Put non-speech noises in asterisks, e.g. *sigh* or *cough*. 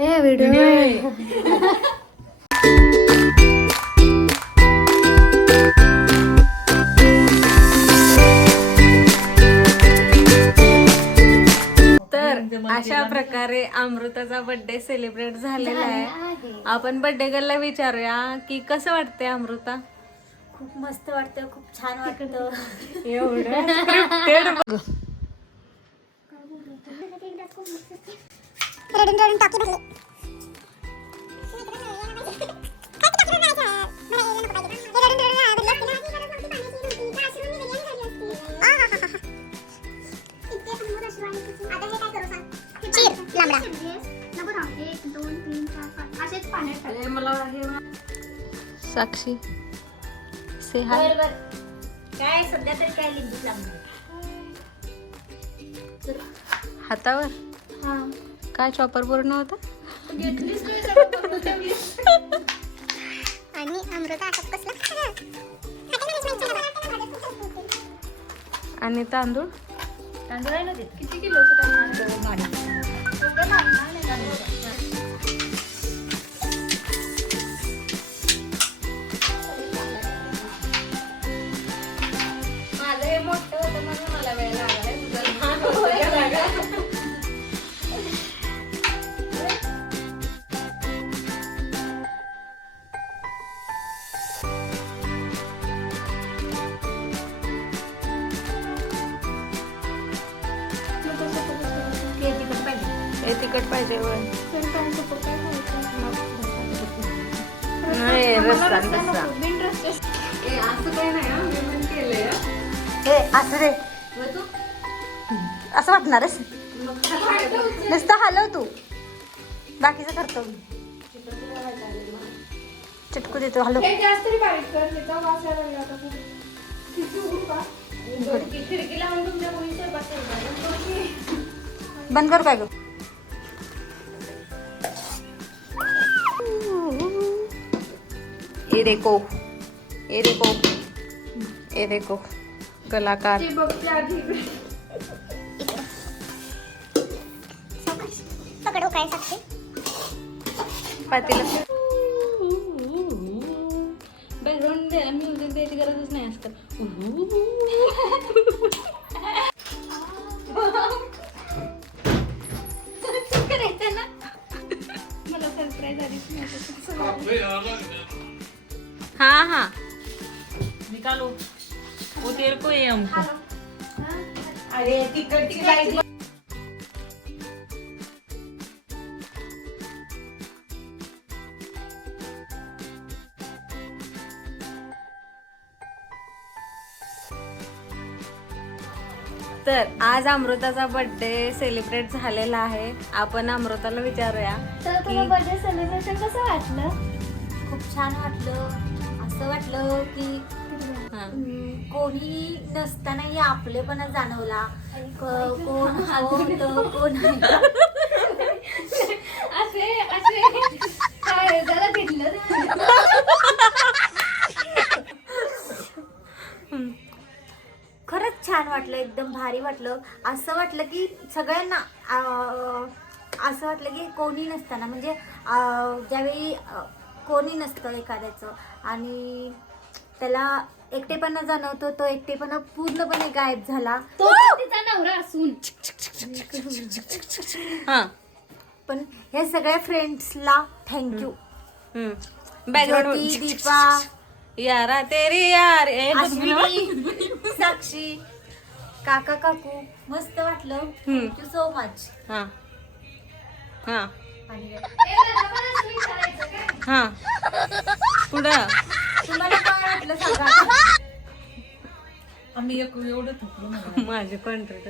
ए video तर अशा प्रकारे अमृताचा बर्थडे सेलिब्रेट झालेला आहे. आपण बर्थडे गर्लला विचारूया की कसं वाटतंय अमृता? खूप मस्त वाटतं खूप छान वाटतं. एवढं. *laughs* scripted बघ. साक्षी से हाय काय सध्या तरी काय लिंबू हातावर? हा. काय चॉपर पूर्ण होता? आणि अमृता आता कसलं आणि तांदूळ? तांदूळ आहे ना किती किलोचं हे तिखट पाहिजे. नाही नाही हं, मी पण केलंय असं रे. असं वाटणारच. नुसतं हलव तू. बाकीचं करतो मी. चिटकू देतो करतात. बंद करू काय ग? ए देखो ए देखो देखो कलाकार. पकडू काय पातेला बॅकग्राऊंड द्यायला म्युझिक द्यायची गरजच नाही आजकाल *laughs* करायचं ना. मला सरप्राईज हाँ हाँ। निकालो। वो तेरे को ये हमको। अरे तिकड तर आज अमृताचा बर्थडे सेलिब्रेट झालेला आहे. आपण अमृताला विचारूया तर तुला बर्थडे सेलिब्रेशन कसं वाटलं? खूप छान वाटलं. असं वाटलं की कोणी नसतानाही आपलेपणा जाणवला. कोण होतं कोण. असे असे. काय जरा घेतलं खरंच छान वाटलं एकदम भारी वाटलं. असं वाटलं की सगळ्यांना असं वाटलं की कोणी नसताना म्हणजे ज्यावेळी कोणी नसतं एखाद्याचं. आणि त्याला एकटेपणा जाणवतो तो एकटेपणा पूर्णपणे गायब झाला. तो तिचा नवरा असून. हा. पण ह्या सगळ्या फ्रेंड्सला थँक्यू बॅकग्राऊंड दीपा. यारा तेरी यार. ए, अश्विनी साक्षी काका काकू. मस्त वाटलं. हम्म. थँक्यू सो मच हा. हा. आणि हा. पुढं. तुम्हाला काय वाटलं सांगा. आम्ही एक एवढं थकलो माझे कॉन्ट्रॅक्ट